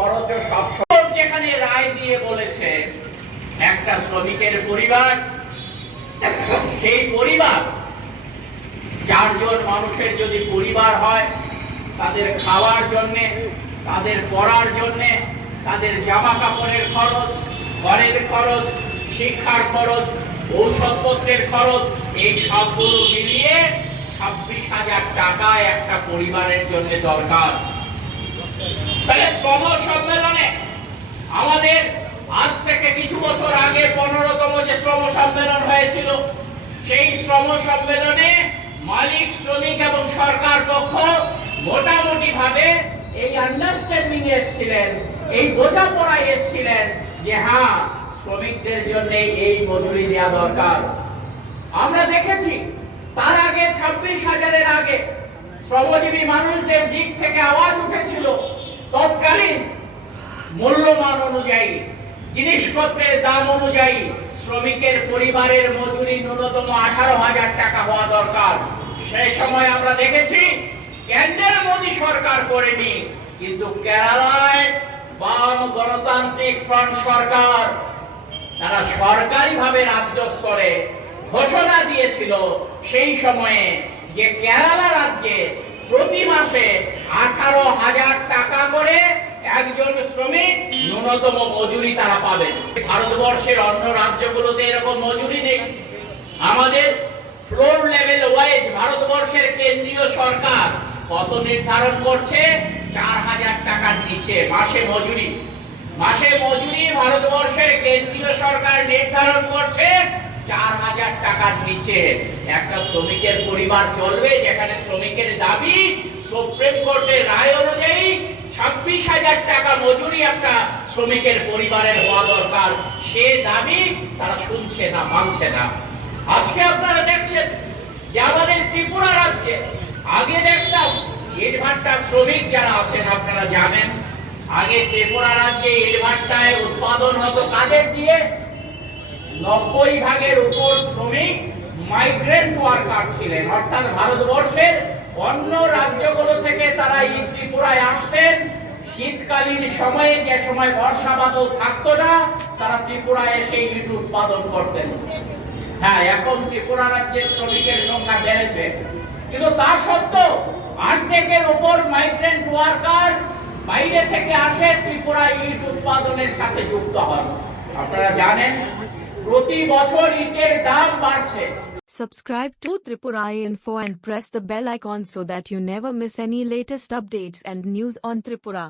খরচও সব যেখানে রায় দিয়ে বলেছে একটা শ্রমিকের পরিবার, সেই পরিবার 4 জন মানুষের যদি পরিবার হয়, তাদের খাওয়ার জন্যে, তাদের পড়ার জন্যে, তাদের জামা কাপড়ের খরচ, ঘরের খরচ, শিক্ষার খরচ, ঔষধপত্রের খরচ, এই সবগুলো মিলিয়ে 26,000 টাকা একটা পরিবারের জন্য দরকার। তাহলে শ্রম সম্মেলনে আমাদের আজ থেকে কিছু বছর আগে 15তম যে শ্রম সম্মেলন হয়েছিল, সেই শ্রম সম্মেলনে মালিক, শ্রমিক এবং সরকার পক্ষ মোটামুটি ভাবে এই আন্ডারস্ট্যান্ডিং এসেছিলেন, এই বোঝাপড়ায় এসেছিলেন যে হ্যাঁ, শ্রমিকদের জন্য এই মজুরি দেওয়া দরকার। আমরা দেখেছি তার আগে 26,000-এর আগে শ্রমজীবী মানুষদের দিক থেকে আওয়াজ উঠেছিল তৎকালীন মূল্যমান অনুযায়ী, জিনিসপত্রের দাম অনুযায়ী শ্রমিকের পরিবারের মজুরি ন্যূনতম 18,000 টাকা হওয়া দরকার। সেই সময় আমরা দেখেছি কেন্দ্রের মোদী সরকার করেনি, কিন্তু কেরালায় বাম গণতান্ত্রিক ফ্রন্ট সরকার, তারা সরকারিভাবে রাজ্য স্তরে ঘোষণা দিয়েছিল সেই সময়ে যে কেরালা রাজ্যে প্রতি মাসে 18,000 টাকা করে একজন শ্রমিক ন্যূনতম মজুরি তারা পাবেন। ভারতবর্ষের অন্য রাজ্যগুলোতে এরকম মজুরি নেই। আমাদের ফ্লোর লেভেল ওয়েজ ভারতবর্ষের কেন্দ্রীয় সরকার কত নির্ধারণ করছে? 4,000 টাকার নিচে মাসে মজুরি। মাসে মজুরি ভারতবর্ষের কেন্দ্রীয় সরকার নির্ধারণ করছে 4,000 টাকার নিচে একটা শ্রমিকের পরিবার চলবে, যেখানে শ্রমিকের দাবি সুপ্রিম কোর্টের রায় অনুযায়ী 26,000 টাকা মজুরি একটা শ্রমিকের পরিবারের হওয়া দরকার। সে দাবি তারা শুনছে না, মানছে না। আজকে আপনারা দেখছেন যে আমাদের ত্রিপুরা রাজ্যে আগে দেখতাম ইটভাটা শ্রমিক যারা আছেন, আপনারা জানেন আগে ত্রিপুরা রাজ্যে ইটভাটায় উৎপাদন হতো কাদের দিয়ে? 90% উপর শ্রমিক মাইগ্রেন্ট ওয়ার্কার ছিলেন, অর্থাৎ ভারতবর্ষের অন্য রাজ্যগুলো থেকে তারা এই ত্রিপুরায় আসতেন। শীতকালীন সময়ে, যে সময় বর্ষা বাদল থাকতো না, তারা ত্রিপুরায় এসে ইট উৎপাদন করতেন। হ্যাঁ, এখন ত্রিপুরা রাজ্যের শ্রমিকের সংখ্যা বেড়েছে, কিন্তু তা সত্ত্বেও 1/2-এর উপর মাইগ্রেন্ট ওয়ার্কার বাইরে থেকে আসে, ত্রিপুরা ইট উৎপাদনের সাথে যুক্ত হয়। আপনারা জানেন প্রতি বছর ইটের দাম বাড়ছে। Subscribe to Tripura Info and press the bell icon so that you never miss any latest updates and news on Tripura.